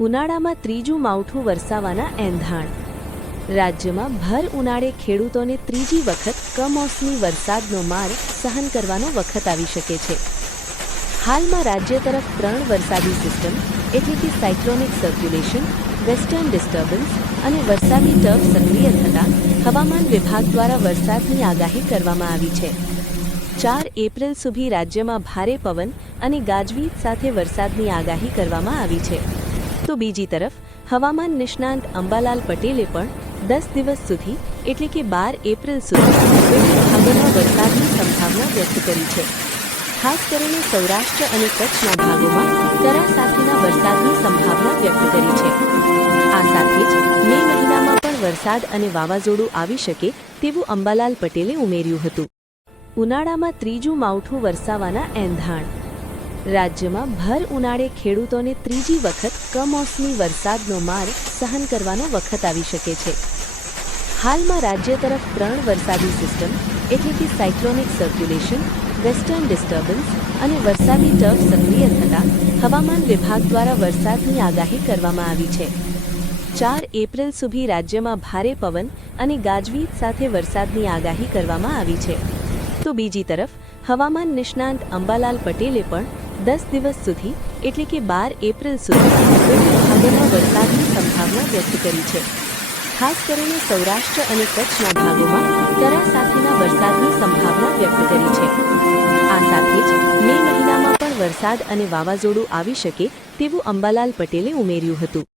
ઉનાળામાં ત્રીજું માવઠું વરસાવાના એંધાણ। રાજ્યમાં ભર ઉનાળે ખેડૂતોને ત્રીજી વખત કમોસમી વરસાદનો માર સહન કરવાનો વખત આવી શકે છે। હાલમાં રાજ્ય તરફ 3 વરસાદી સિસ્ટમ એટલે કે સાયક્લોનિક સર્ક્યુલેશન, વેસ્ટર્ન ડિસ્ટર્બન્સ અને વરસાદી ટર્ફ સક્રિય થતાં હવામાન વિભાગ દ્વારા વરસાદની આગાહી કરવામાં આવી છે। 4 એપ્રિલ સુધી રાજ્યમાં ભારે પવન અને ગાજવીજ સાથે વરસાદની આગાહી કરવામાં આવી છે। તો બીજી તરફ હવામાન નિષ્ણાંત અંબાલાલ પટેલે પણ 10 દિવસ સુધી એટલે કે 12 એપ્રિલ સુધી વિવિધ ભાગોમાં વરસાદની સંભાવના વ્યક્ત કરી છે। ખાસ કરીને સૌરાષ્ટ્ર અને કચ્છના ભાગોમાં કરા સાથેના વરસાદની સંભાવના વ્યક્ત કરી છે। આ સાથે જ મે મહિનામાં પણ વરસાદ અને વાવાઝોડું આવી શકે તેવું અંબાલાલ પટેલે ઉમેર્યું હતું। ઉનાળામાં ત્રીજું માવઠું વરસાવાના એંધાણ। રાજ્યમાં ભર ઉનાળે ખેડૂતોને ત્રીજી વખત કમોસમી વરસાદનો માર સહન કરવાનો વખત આવી શકે છે। હાલમાં રાજ્ય તરફ 3 વરસાદી સિસ્ટમ એટલે કે સાયક્લોનિક સર્ક્યુલેશન, વેસ્ટર્ન ડિસ્ટર્બન્સ અને વરસાદી ટર્ફ સક્રિય થતાં હવામાન વિભાગ દ્વારા વરસાદની આગાહી કરવામાં આવી છે। 4 એપ્રિલ સુધી રાજ્યમાં ભારે પવન અને ગાજવીજ સાથે વરસાદની આગાહી કરવામાં આવી છે। તો બીજી તરફ હવામાન નિષ્ણાંત અંબાલાલ પટેલે પણ 10 દિવસ સુધી એટલે કે 12 એપ્રિલ સુધી વિવિધ ભાગોમાં વરસાદની સંભાવના વ્યક્ત કરી છે। ખાસ કરીને સૌરાષ્ટ્ર અને કચ્છના ભાગોમાં કરા સાથેના વરસાદની સંભાવના વ્યક્ત કરી છે। આ સાથે જ મે મહિનામાં પણ વરસાદ અને વાવાઝોડું આવી શકે તેવું અંબાલાલ પટેલે ઉમેર્યું હતું।